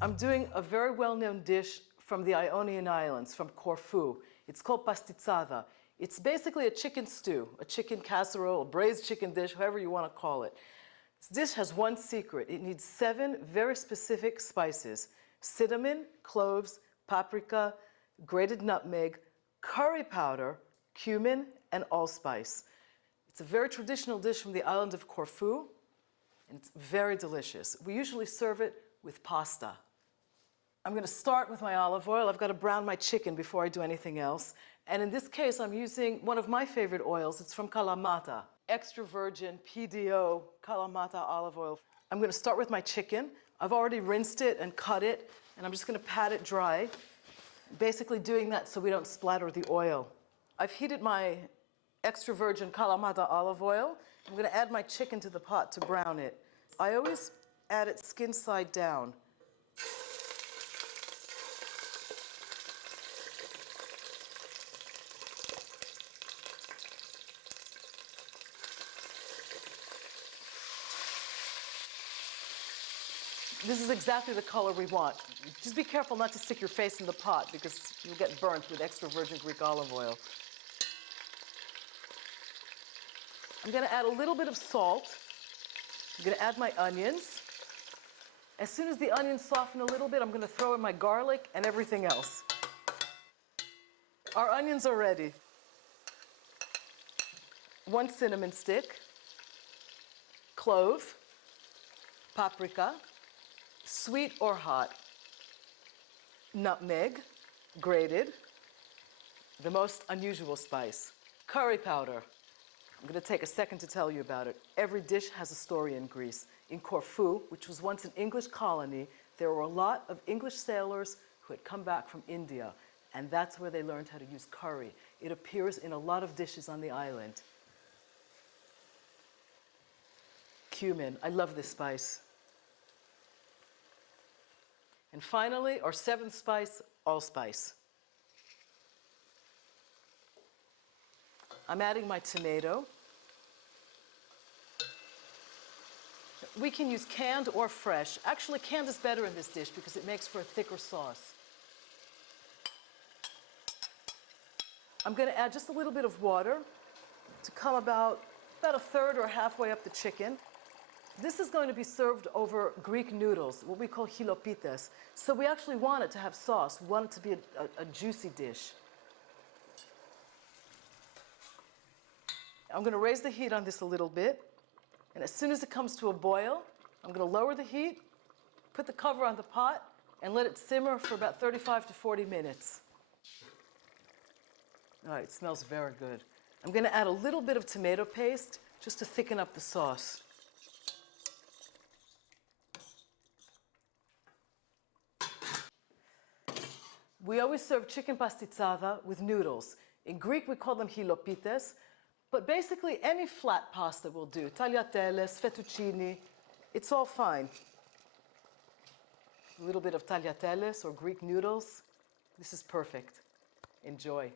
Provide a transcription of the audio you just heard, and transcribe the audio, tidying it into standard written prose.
I'm doing a very well-known dish from the Ionian Islands, from Corfu. It's called Pastitsada. It's basically a chicken stew, a chicken casserole, a braised chicken dish, however you want to call it. This dish has one secret. It needs 7 very specific spices: cinnamon, cloves, paprika, grated nutmeg, curry powder, cumin, and allspice. It's a very traditional dish from the island of Corfu, and it's very delicious. We usually serve it with pasta. I'm going to start with my olive oil. I've got to brown my chicken before I do anything else. And in this case, I'm using one of my favorite oils. It's from Kalamata, extra virgin PDO Kalamata olive oil. I'm going to start with my chicken. I've already rinsed it and cut it, and I'm just going to pat it dry, basically doing that so we don't splatter the oil. I've heated my extra virgin Kalamata olive oil. I'm going to add my chicken to the pot to brown it. I always add it skin side down. This is exactly the color we want. Just be careful not to stick your face in the pot because you'll get burnt with extra virgin Greek olive oil. I'm going to add a little bit of salt. I'm going to add my onions. As soon as the onions soften a little bit, I'm going to throw in my garlic and everything else. Our onions are ready. 1 cinnamon stick, clove, paprika, sweet or hot, nutmeg, grated, the most unusual spice, curry powder. I'm going to take a second to tell you about it. Every dish has a story in Greece. In Corfu, which was once an English colony, there were a lot of English sailors who had come back from India, and that's where they learned how to use curry. It appears in a lot of dishes on the island. Cumin. I love this spice. And finally, our 7th spice, allspice. I'm adding my tomato. We can use canned or fresh. Actually, canned is better in this dish because it makes for a thicker sauce. I'm going to add just a little bit of water to come about a third or halfway up the chicken. This is going to be served over Greek noodles, what we call chilopites. So we actually want it to have sauce. We want it to be a juicy dish. I'm going to raise the heat on this a little bit. And as soon as it comes to a boil, I'm going to lower the heat, put the cover on the pot, and let it simmer for about 35 to 40 minutes. All right, it smells very good. I'm going to add a little bit of tomato paste just to thicken up the sauce. We always serve chicken pastitsada with noodles. In Greek, we call them chilopites, but basically any flat pasta will do. Tagliatelles, fettuccine, it's all fine. A little bit of tagliatelles or Greek noodles. This is perfect. Enjoy.